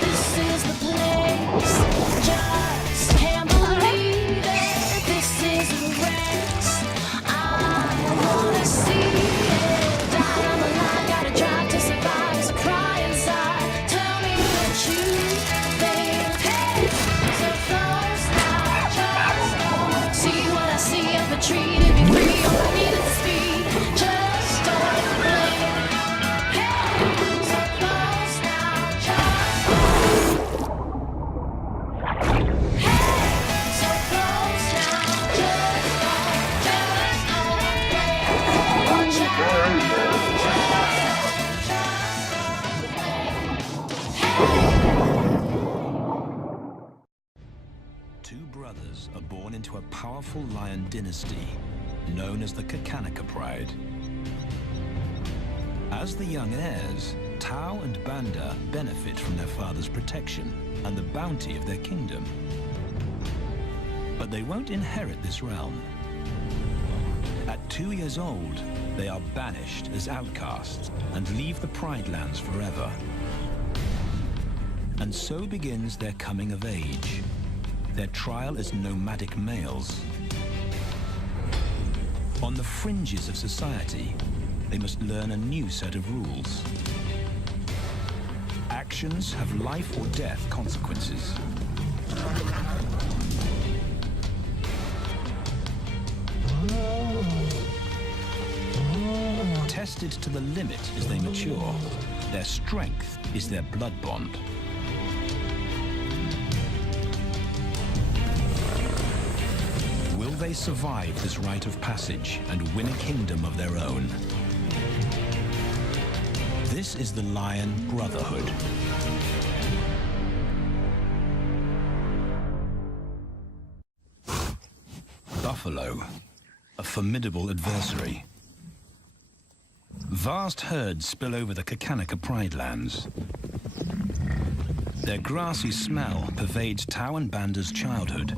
This is the place, just can't believe it. This is a race, I wanna see it. Died on the line, gotta drive to survive. There's a cry inside, tell me what you think. Hey, so close now, just don't see what I see up a tree to be free. All I need is speed, just don't blink. Hey, so close now, just hey, so close now, just don't blink. Watch out now, Two brothers are born into a powerful lion dynasty known as the Kakanika Pride. As the young heirs, Tau and Banda benefit from their father's protection and the bounty of their kingdom. But they won't inherit this realm. At 2 years old, they are banished as outcasts and leave the Pride lands forever. And so begins their coming of age, their trial as nomadic males. On the fringes of society, they must learn a new set of rules. Actions have life or death consequences. Tested to the limit as they mature, their strength is their blood bond. Will they survive this rite of passage and win a kingdom of their own? This is the Lion Brotherhood. Buffalo, a formidable adversary. Vast herds spill over the Kakanika Pride lands. Their grassy smell pervades Tau and Banda's childhood.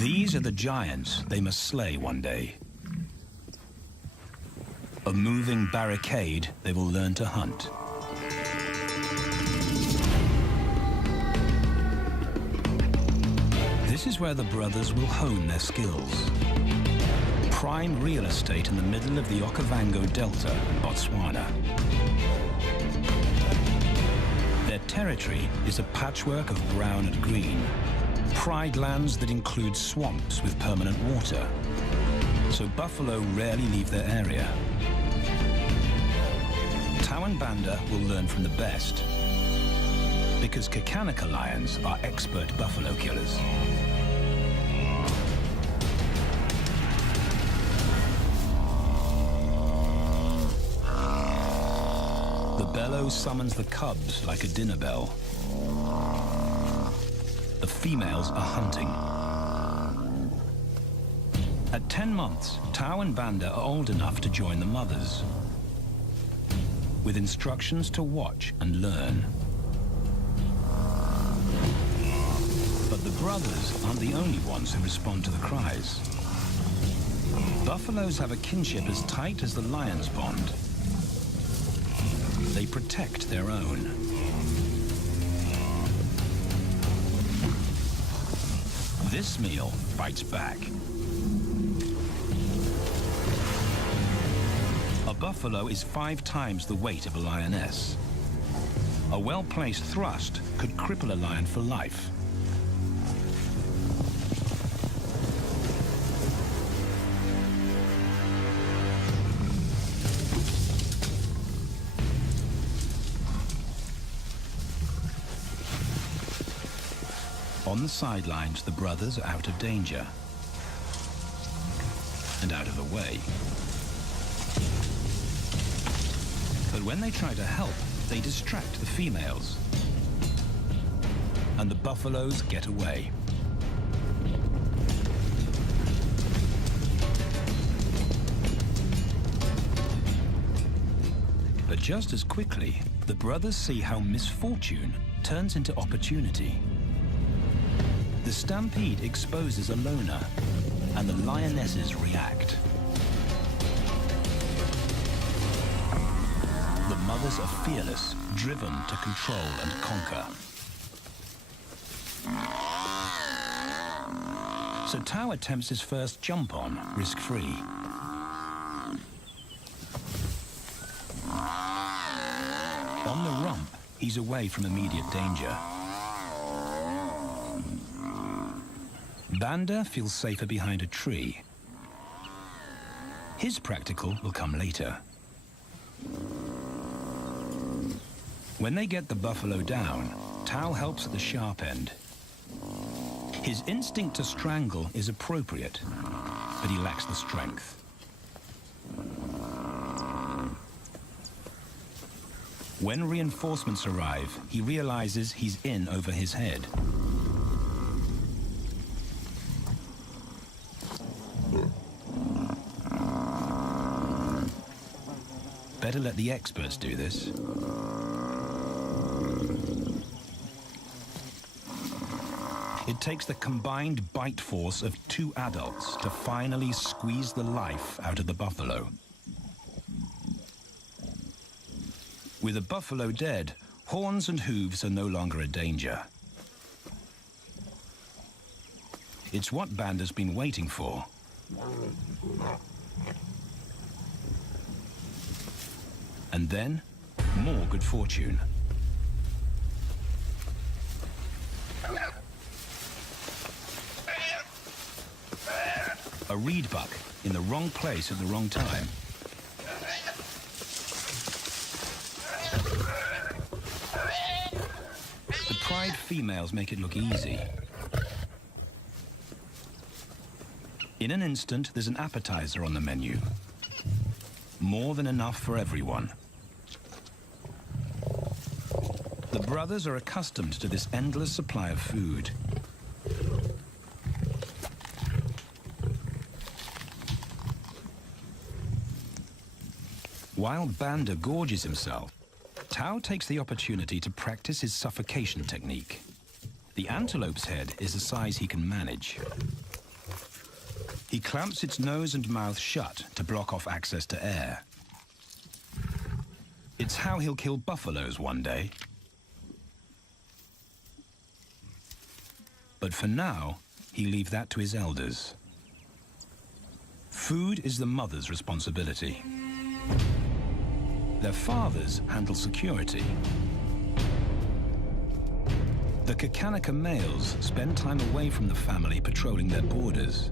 These are the giants they must slay one day. A moving barricade they will learn to hunt. This is where the brothers will hone their skills. Prime real estate in the middle of the Okavango Delta in Botswana. Their territory is a patchwork of brown and green. Pride lands that include swamps with permanent water. So buffalo rarely leave their area. Tau and Banda will learn from the best, because Kakanika lions are expert buffalo killers. The bellow summons the cubs like a dinner bell. The females are hunting. At 10 months, Tau and Banda are old enough to join the mothers, with instructions to watch and learn. But the brothers aren't the only ones who respond to the cries. Buffaloes have a kinship as tight as the lions' bond. They protect their own. This meal fights back. A buffalo is 5 times the weight of a lioness. A well-placed thrust could cripple a lion for life. On the sidelines, the brothers are out of danger and out of the way. But when they try to help, they distract the females, and the buffaloes get away. But just as quickly, the brothers see how misfortune turns into opportunity. The stampede exposes a loner, and the lionesses react. brothers are fearless, driven to control and conquer. So Tao attempts his first jump on, risk-free. On the rump, he's away from immediate danger. Banda feels safer behind a tree. His practical will come later. When they get the buffalo down, Tao helps at the sharp end. His instinct to strangle is appropriate, but he lacks the strength. When reinforcements arrive, he realizes he's in over his head. Better let the experts do this. It takes the combined bite force of 2 adults to finally squeeze the life out of the buffalo. With the buffalo dead, horns and hooves are no longer a danger. It's what Banda's been waiting for. And then, more good fortune. A reed buck in the wrong place at the wrong time. The pride females make it look easy. In an instant, there's an appetizer on the menu. More than enough for everyone. The brothers are accustomed to this endless supply of food. While Banda gorges himself, Tao takes the opportunity to practice his suffocation technique. The antelope's head is a size he can manage. He clamps its nose and mouth shut to block off access to air. It's how he'll kill buffaloes one day. But for now, he leaves that to his elders. Food is the mother's responsibility. Their fathers handle security. The Kakanika males spend time away from the family patrolling their borders.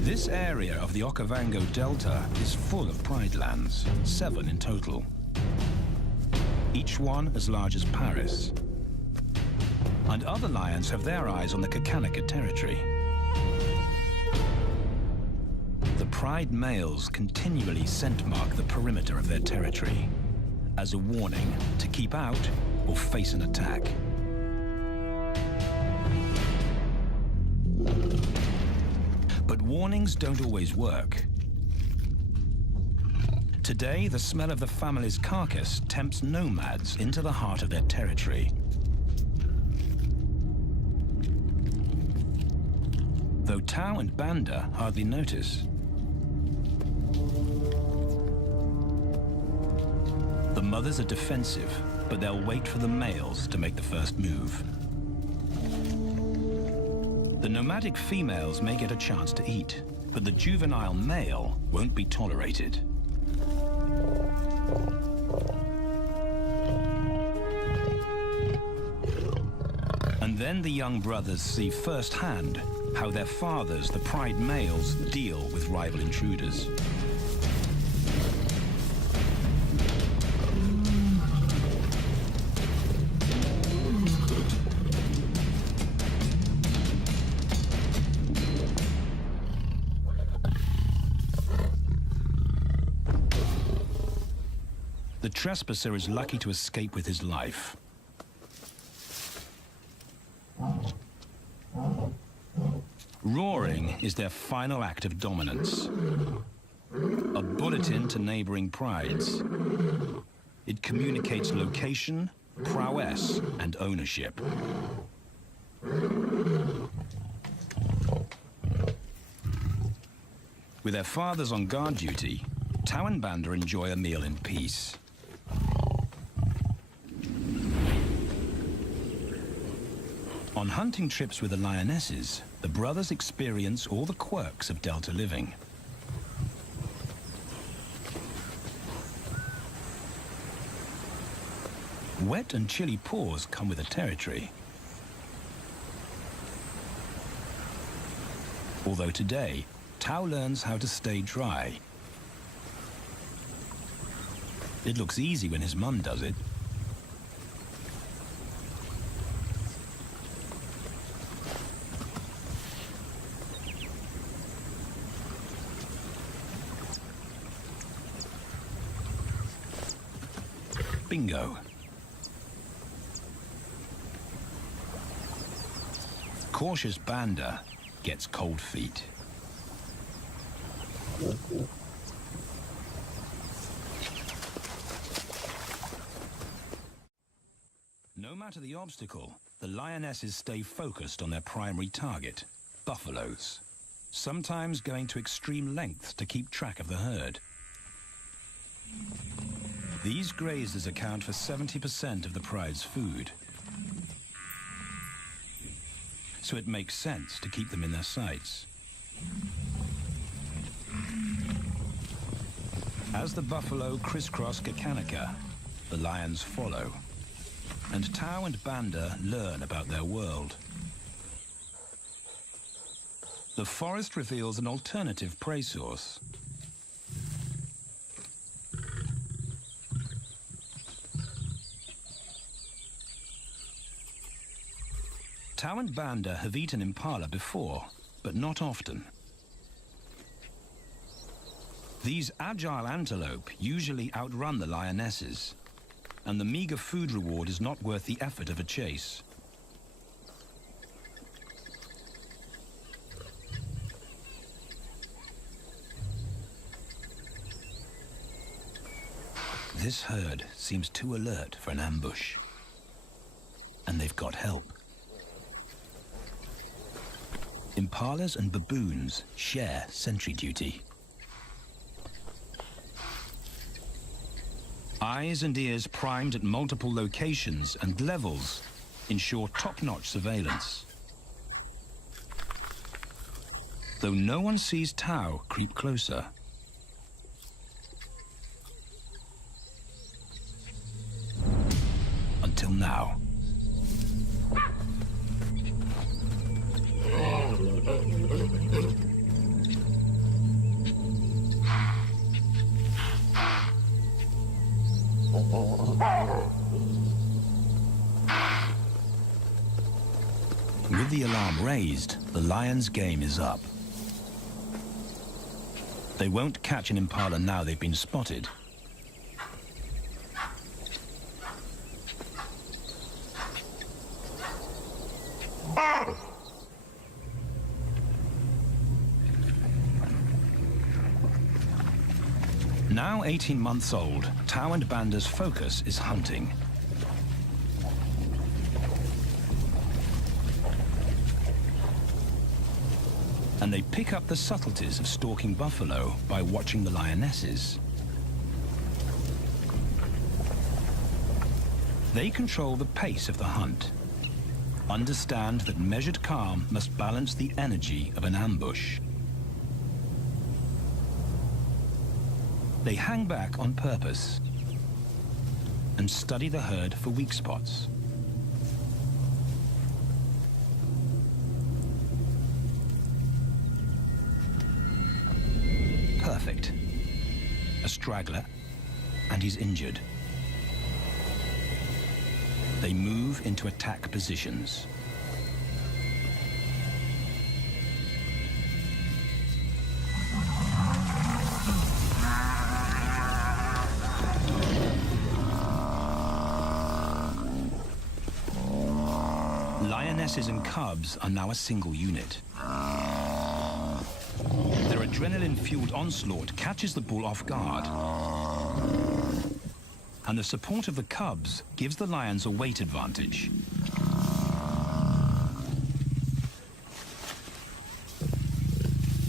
This area of the Okavango Delta is full of pride lands, 7 in total. Each one as large as Paris. And other lions have their eyes on the Kakanika territory. The pride males continually scent mark the perimeter of their territory as a warning to keep out or face an attack. But warnings don't always work. Today, the smell of the family's carcass tempts nomads into the heart of their territory. Though Tao and Banda hardly notice. The mothers are defensive, but they'll wait for the males to make the first move. The nomadic females may get a chance to eat, but the juvenile male won't be tolerated. And then the young brothers see firsthand how their fathers, the pride males, deal with rival intruders. The trespasser is lucky to escape with his life. Roaring is their final act of dominance. A bulletin to neighboring prides. It communicates location, prowess, and ownership. With their fathers on guard duty, Tau and Banda enjoy a meal in peace. On hunting trips with the lionesses, the brothers experience all the quirks of delta living. Wet and chilly paws come with the territory. Although today, Tau learns how to stay dry. It looks easy when his mum does it. Bingo. Cautious Banda gets cold feet. No matter the obstacle, the lionesses stay focused on their primary target, buffaloes, sometimes going to extreme lengths to keep track of the herd. These grazers account for 70% of the pride's food, so it makes sense to keep them in their sights. As the buffalo crisscross Kakanika, the lions follow, and Tau and Banda learn about their world. The forest reveals an alternative prey source. Tau and Banda have eaten impala before, but not often. These agile antelope usually outrun the lionesses, and the meager food reward is not worth the effort of a chase. This herd seems too alert for an ambush, and they've got help. Impalas and baboons share sentry duty. Eyes and ears primed at multiple locations and levels ensure top-notch surveillance. Though no one sees Tau creep closer. Until now. With the alarm raised, the lion's game is up. They won't catch an impala now they've been spotted. Now 18 months old, Tau and Banda's focus is hunting. And they pick up the subtleties of stalking buffalo by watching the lionesses. They control the pace of the hunt, understand that measured calm must balance the energy of an ambush. They hang back on purpose and study the herd for weak spots. Perfect. A straggler, and he's injured. They move into attack positions. Lionesses and cubs are now a single unit. Their adrenaline-fueled onslaught catches the bull off guard. And the support of the cubs gives the lions a weight advantage.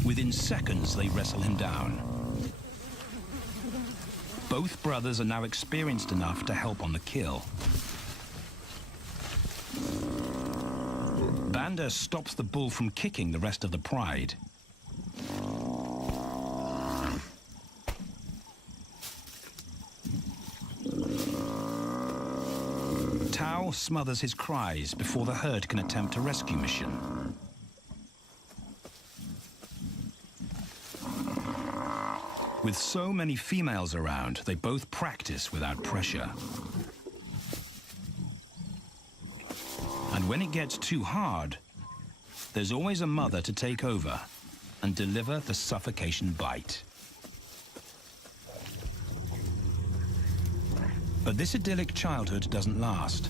Within seconds, they wrestle him down. Both brothers are now experienced enough to help on the kill. Banda stops the bull from kicking the rest of the pride. Tao smothers his cries before the herd can attempt a rescue mission. With so many females around, they both practice without pressure. And when it gets too hard, there's always a mother to take over and deliver the suffocation bite. But this idyllic childhood doesn't last.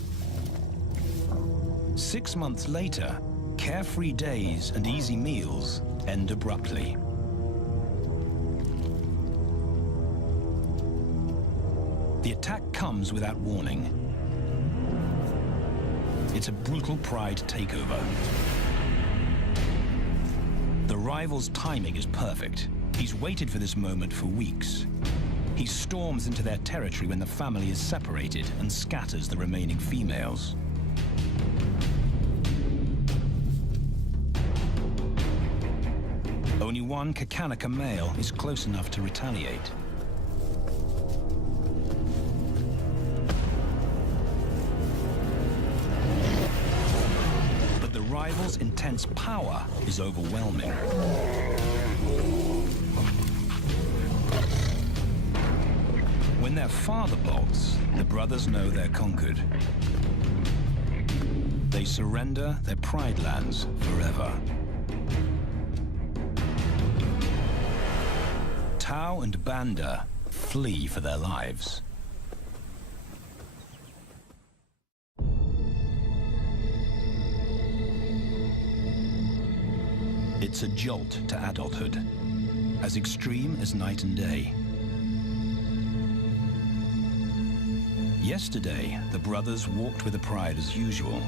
6 months later, carefree days and easy meals end abruptly. The attack comes without warning. It's a brutal pride takeover. The rival's timing is perfect. He's waited for this moment for weeks. He storms into their territory when the family is separated and scatters the remaining females. Only one Kakanika male is close enough to retaliate. But the rival's intense power is overwhelming. When their father bolts, the brothers know they're conquered. They surrender their pride lands forever. Tao and Banda flee for their lives. It's a jolt to adulthood, as extreme as night and day. Yesterday, the brothers walked with the pride as usual.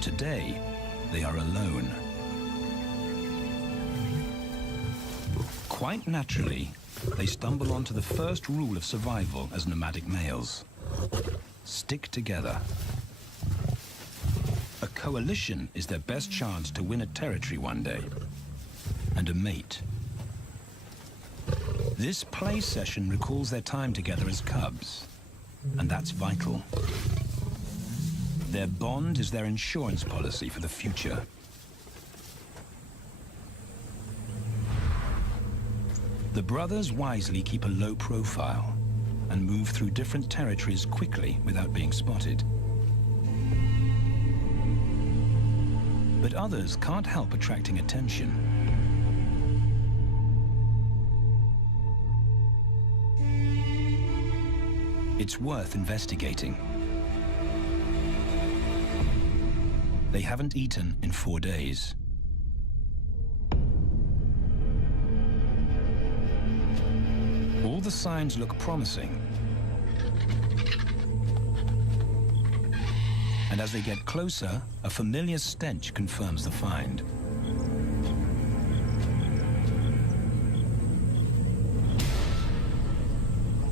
Today, they are alone. Quite naturally, they stumble onto the first rule of survival as nomadic males. Stick together. A coalition is their best chance to win a territory one day, and a mate. This play session recalls their time together as cubs, and that's vital. Their bond is their insurance policy for the future. The brothers wisely keep a low profile and move through different territories quickly without being spotted. But others can't help attracting attention. It's worth investigating. They haven't eaten in 4 days. All the signs look promising. And as they get closer, a familiar stench confirms the find.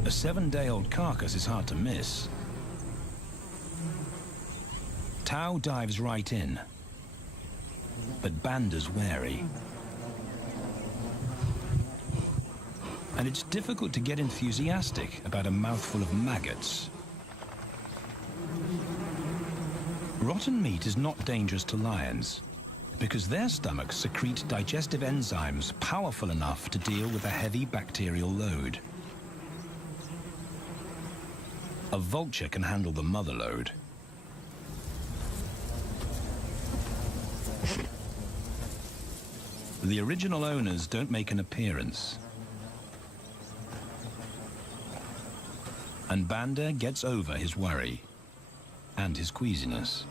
A 7-day-old carcass is hard to miss. Tao dives right in, but Banda's wary. And it's difficult to get enthusiastic about a mouthful of maggots. Rotten meat is not dangerous to lions, because their stomachs secrete digestive enzymes powerful enough to deal with a heavy bacterial load. A vulture can handle the mother load. The original owners don't make an appearance. And Banda gets over his worry and his queasiness.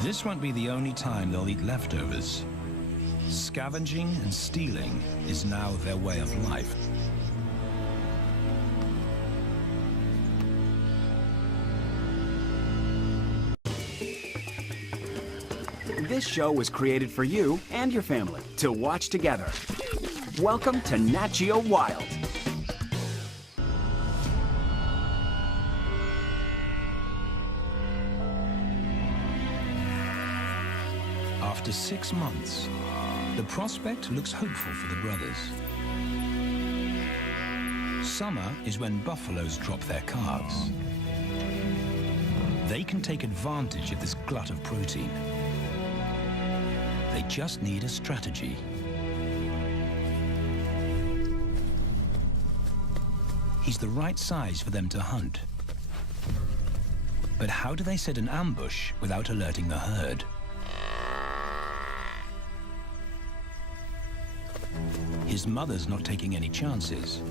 This won't be the only time they'll eat leftovers. Scavenging and stealing is now their way of life. This show was created for you and your family to watch together. Welcome to Nat Geo Wild. After 6 months, the prospect looks hopeful for the brothers. Summer is when buffaloes drop their calves. They can take advantage of this glut of protein. They just need a strategy. He's the right size for them to hunt. But how do they set an ambush without alerting the herd? His mother's not taking any chances.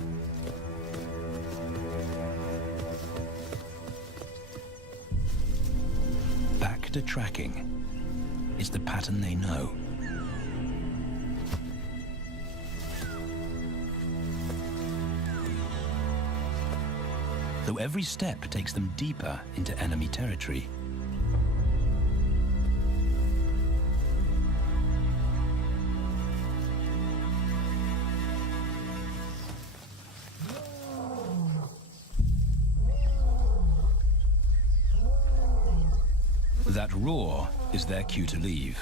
Back to tracking. It's the pattern they know. Though every step takes them deeper into enemy territory. That roar is their cue to leave.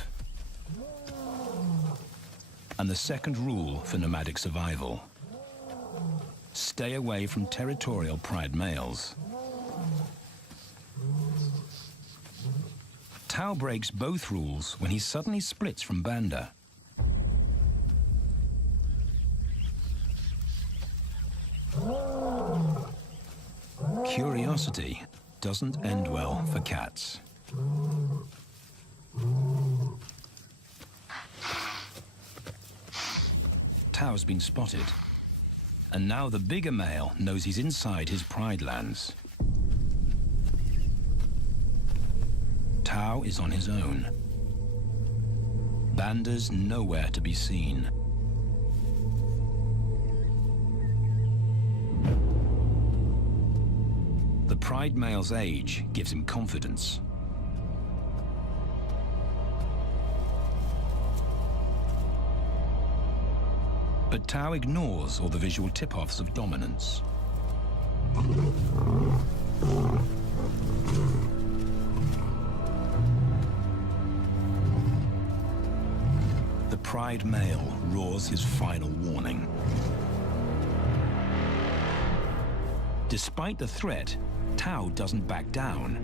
And the second rule for nomadic survival: stay away from territorial pride males. Tao breaks both rules when he suddenly splits from Banda. Curiosity doesn't end well for cats. Tao's been spotted, and now the bigger male knows he's inside his pride lands. Tao is on his own. Banda's nowhere to be seen. The pride male's age gives him confidence. But Tao ignores all the visual tip-offs of dominance. The pride male roars his final warning. Despite the threat, Tao doesn't back down.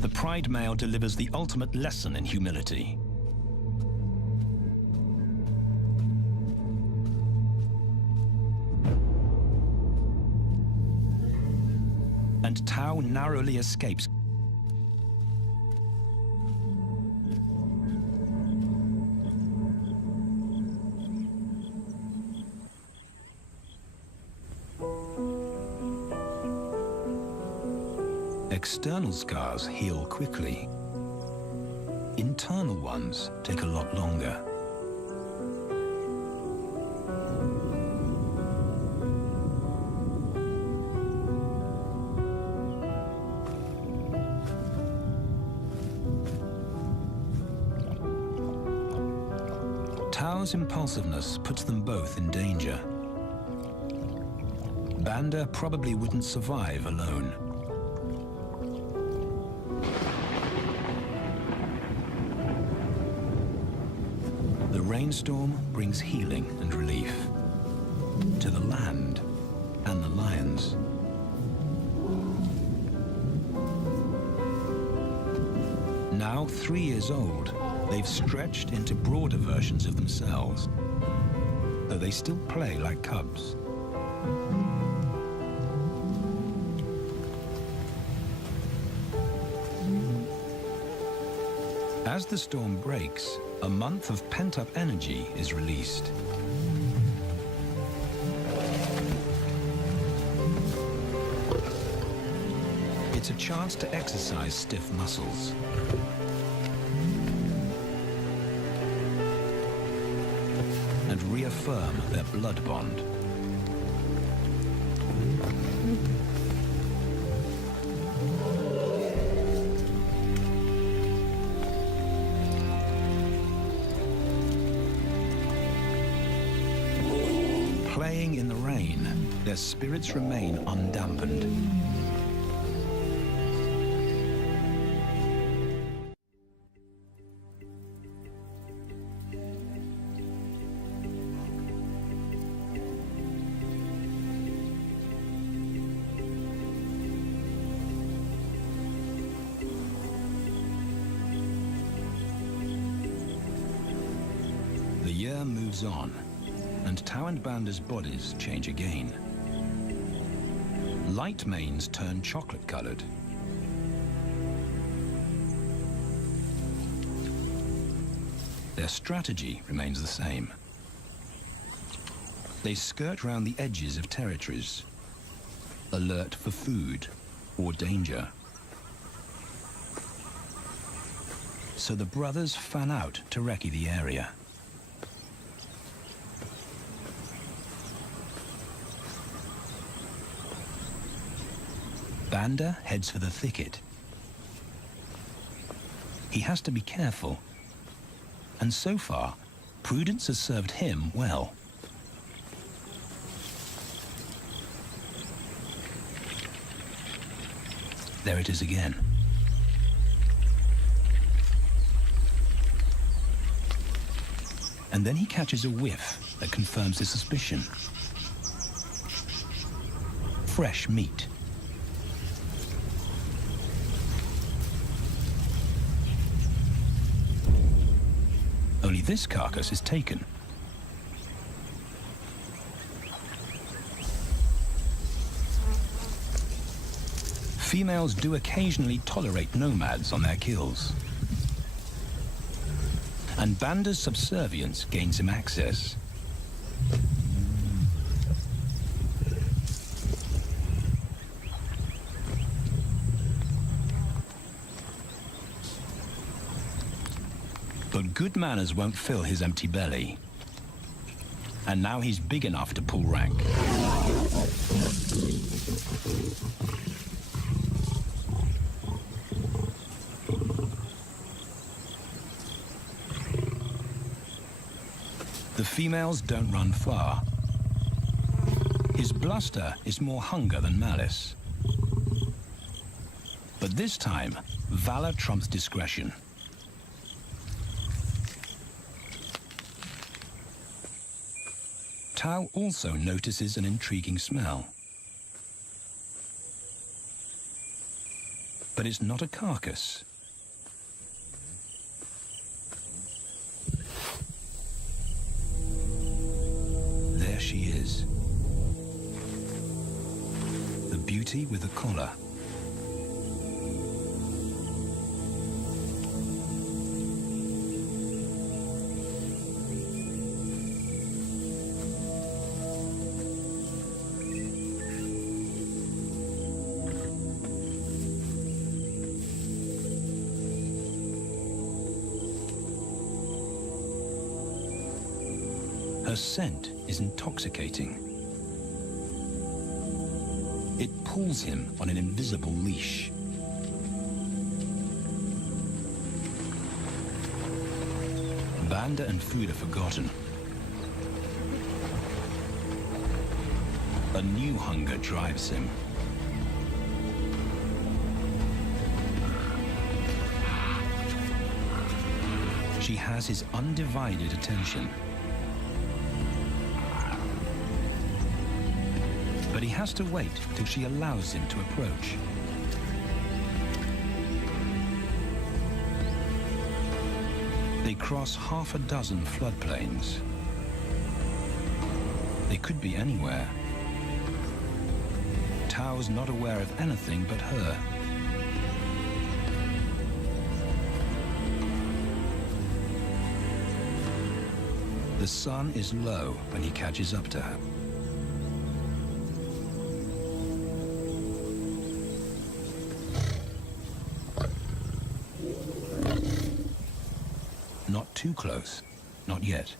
The pride male delivers the ultimate lesson in humility. And Tao narrowly escapes. External scars heal quickly. Internal ones take a lot longer. Tao's impulsiveness puts them both in danger. Banda probably wouldn't survive alone. The rainstorm brings healing and relief to the land and the lions. Now 3 years old, they've stretched into broader versions of themselves, though they still play like cubs. As the storm breaks, a month of pent-up energy is released. It's a chance to exercise stiff muscles. And reaffirm their blood bond. their spirits remain undampened. The year moves on, and Tau and Banda's bodies change again. Light manes turn chocolate-colored. Their strategy remains the same. They skirt round the edges of territories, alert for food or danger. So the brothers fan out to recce the area. Banda heads for the thicket. He has to be careful, and so far, prudence has served him well. There it is again. And then he catches a whiff that confirms his suspicion. Fresh meat. Only this carcass is taken. Females do occasionally tolerate nomads on their kills. And Banda's subservience gains him access. But good manners won't fill his empty belly. And now he's big enough to pull rank. The females don't run far. His bluster is more hunger than malice. But this time, valor trumps discretion. Tau also notices an intriguing smell. But it's not a carcass. There she is. The beauty with the collar. Her scent is intoxicating. It pulls him on an invisible leash. Banda and food are forgotten. A new hunger drives him. She has his undivided attention. But he has to wait till she allows him to approach. They cross half a dozen floodplains. They could be anywhere. Tau's not aware of anything but her. The sun is low when he catches up to her. Not too close. Not yet.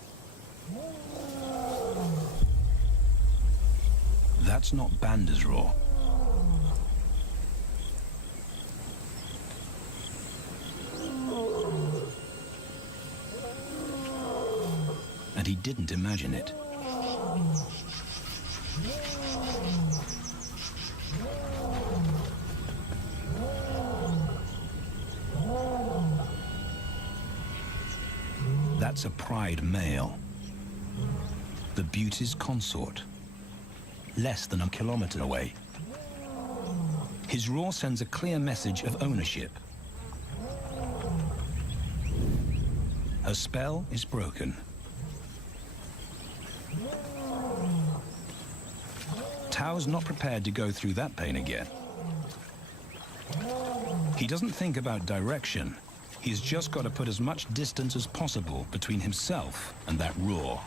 That's not Banda's roar. And he didn't imagine it. That's a pride male. The beauty's consort. Less than a kilometer away. His roar sends a clear message of ownership. Her spell is broken. Tao's not prepared to go through that pain again. He doesn't think about direction. He's just got to put as much distance as possible between himself and that roar.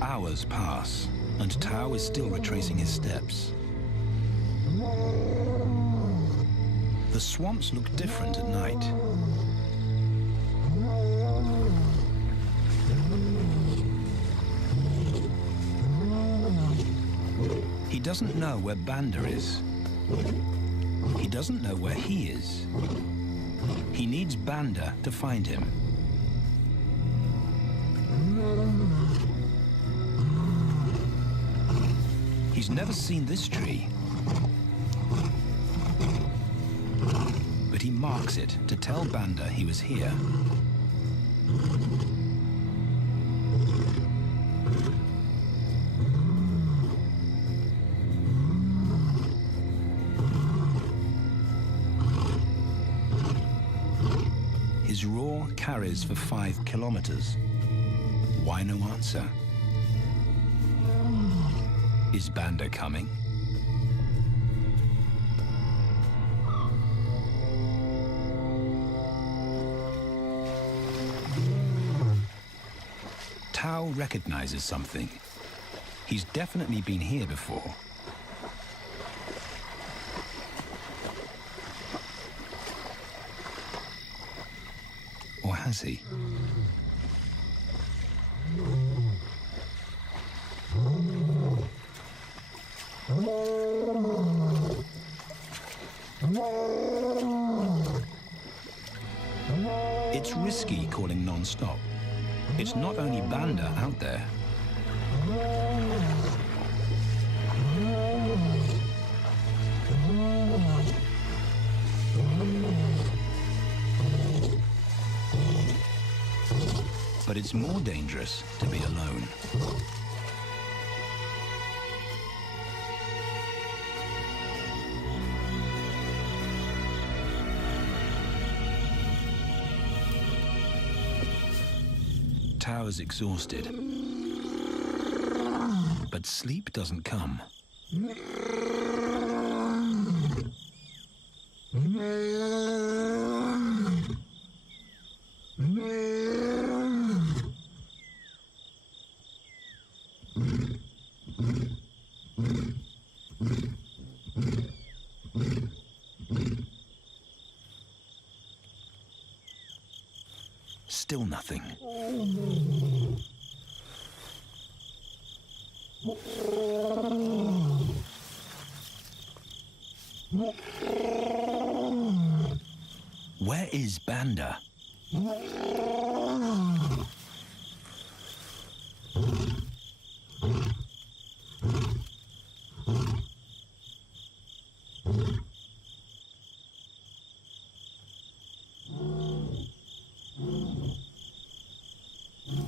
Hours pass, and Tao is still retracing his steps. The swamps look different at night. He doesn't know where Banda is. He doesn't know where he is. He needs Banda to find him. He's never seen this tree. But he marks it to tell Banda he was here. His roar carries for 5 kilometers. Why no answer? Is Banda coming? Tao recognizes something. He's definitely been here before. Or has he? It's risky calling non-stop. It's not only Banda out there. But it's more dangerous to be alone. Tao is exhausted, but sleep doesn't come. Still nothing. Where is Banda?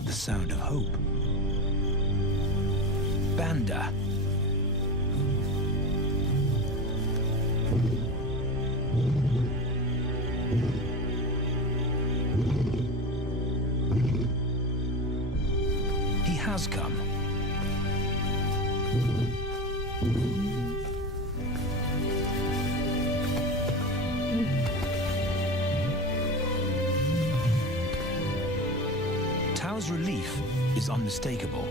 The sound of hope. Banda. He has come. Tao's relief is unmistakable.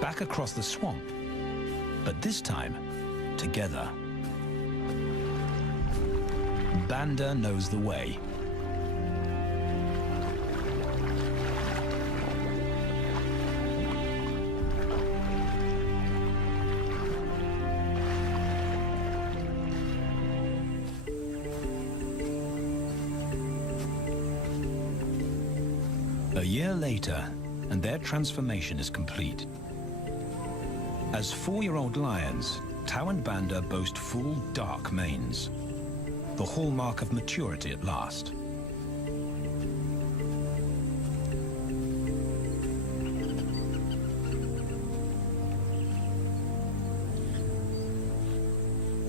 Back across the swamp, but this time, together. Banda knows the way. A year later, and their transformation is complete. As 4-year-old lions, Tau and Banda boast full, dark manes, the hallmark of maturity at last.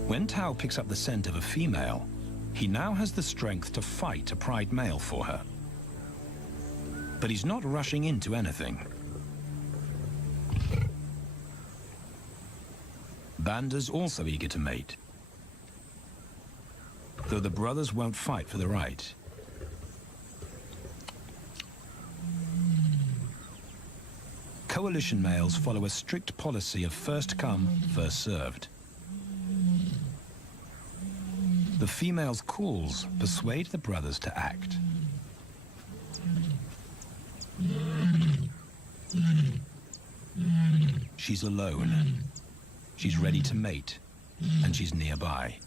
When Tau picks up the scent of a female, he now has the strength to fight a pride male for her. But he's not rushing into anything. Banda's also eager to mate, though the brothers won't fight for the right. Coalition males follow a strict policy of first come, first served. The female's calls persuade the brothers to act. She's alone. She's ready to mate, and she's nearby.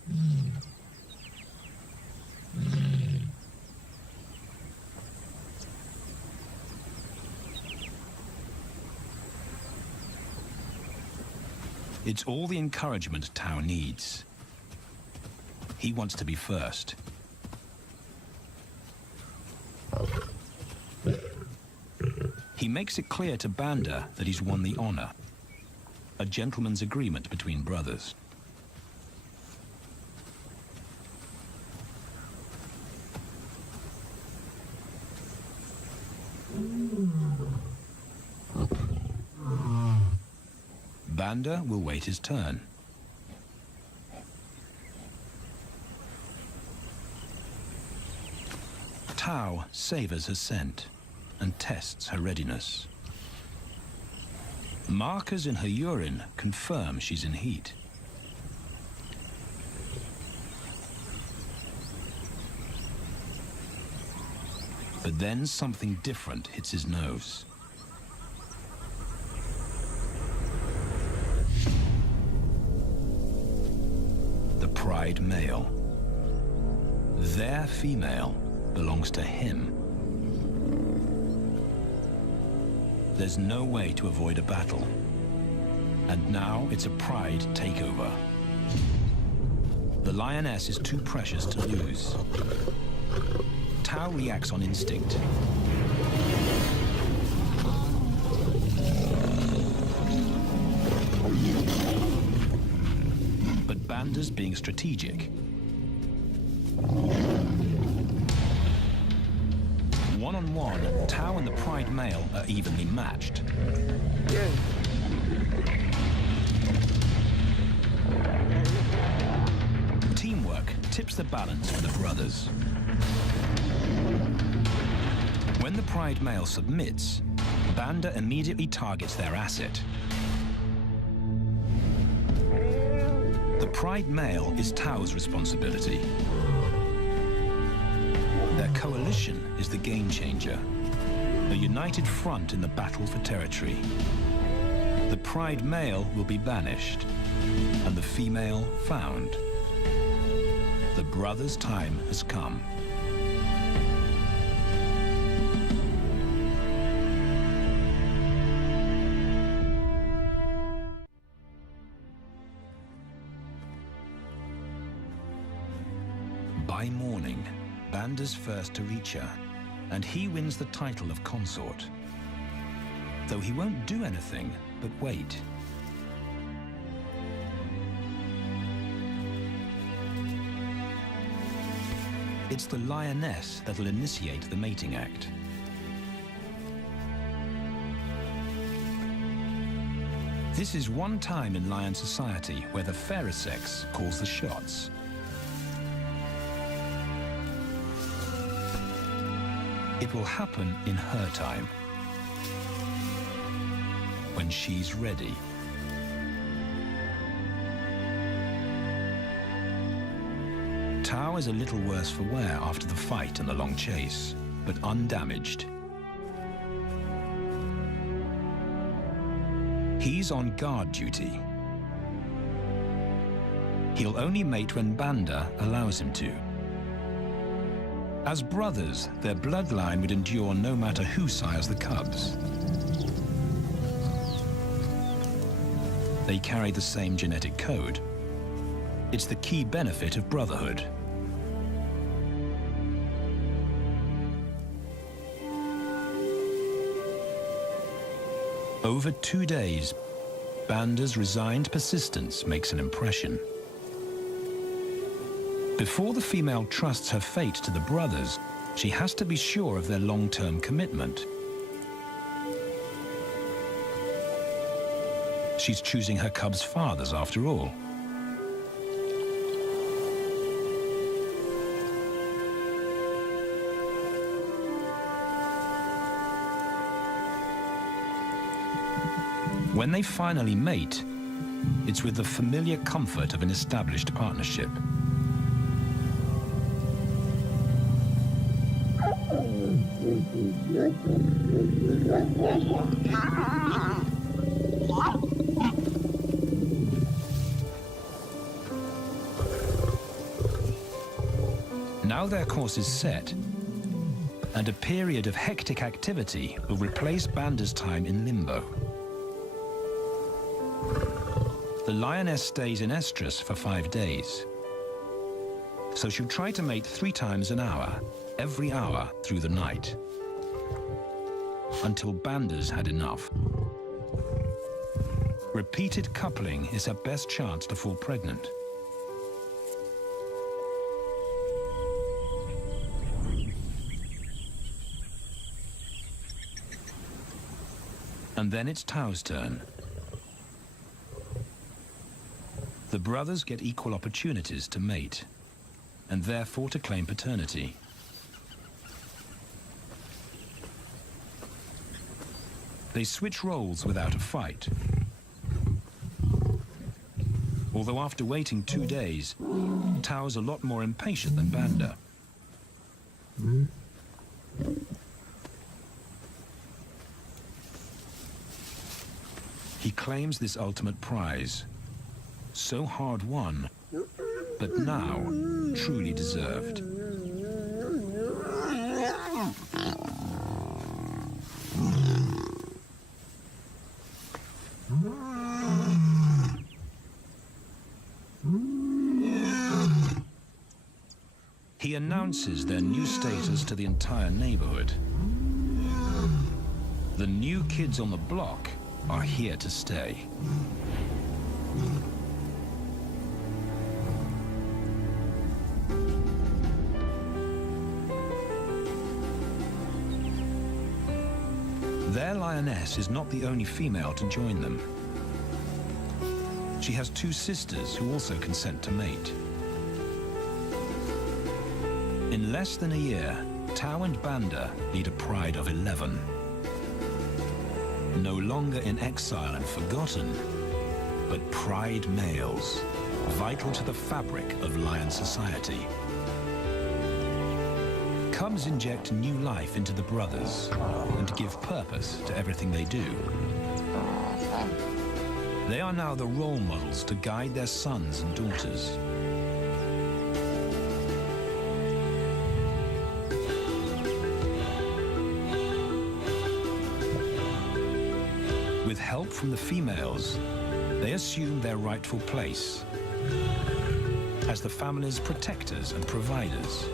It's all the encouragement Tau needs. He wants to be first. He makes it clear to Banda that he's won the honor, a gentleman's agreement between brothers. Banda will wait his turn. Tau savors her scent and tests her readiness. Markers in her urine confirm she's in heat. But then something different hits his nose. The pride male. Their female belongs to him. There's no way to avoid a battle. And now it's a pride takeover. The lioness is too precious to lose. Tau reacts on instinct. But Banda's being strategic. One-on-one, Tau and the pride male are evenly matched. Teamwork tips the balance for the brothers. When the pride male submits, Banda immediately targets their asset. The pride male is Tau's responsibility. Their coalition is the game changer, a united front in the battle for territory. The pride male will be banished, and the female found. The brothers' time has come. By morning, Banda's first to reach her, and he wins the title of consort. Though he won't do anything but wait. It's the lioness that'll initiate the mating act. This is one time in lion society where the fairer sex calls the shots. It will happen in her time, when she's ready. Tau is a little worse for wear after the fight and the long chase, but undamaged. He's on guard duty. He'll only mate when Banda allows him to. As brothers, their bloodline would endure no matter who sires the cubs. They carry the same genetic code. It's the key benefit of brotherhood. Over 2 days, Banda's resigned persistence makes an impression. Before the female trusts her fate to the brothers, she has to be sure of their long-term commitment. She's choosing her cubs' fathers after all. When they finally mate, it's with the familiar comfort of an established partnership. Now their course is set, and a period of hectic activity will replace Banda's time in limbo. The lioness stays in estrus for 5 days, so she'll try to mate 3 times an hour, every hour through the night, until Banda's had enough. Repeated coupling is her best chance to fall pregnant. And then it's Tau's turn. The brothers get equal opportunities to mate, and therefore to claim paternity. They switch roles without a fight. Although after waiting 2 days, Tau's a lot more impatient than Banda. He claims this ultimate prize, so hard won, but now truly deserved. He announces their new status to the entire neighborhood. The new kids on the block are here to stay. Their lioness is not the only female to join them. She has 2 sisters who also consent to mate. In less than a year, Tau and Banda lead a pride of 11. No longer in exile and forgotten, but pride males, vital to the fabric of lion society. Cubs inject new life into the brothers and give purpose to everything they do. They are now the role models to guide their sons and daughters. With help from the females, they assume their rightful place as the family's protectors and providers.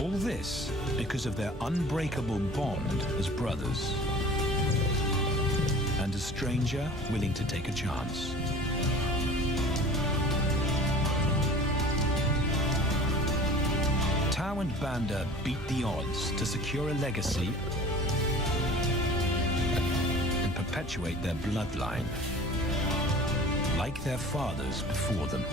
All this because of their unbreakable bond as brothers, and a stranger willing to take a chance. Tau and Banda beat the odds to secure a legacy and perpetuate their bloodline, like their fathers before them.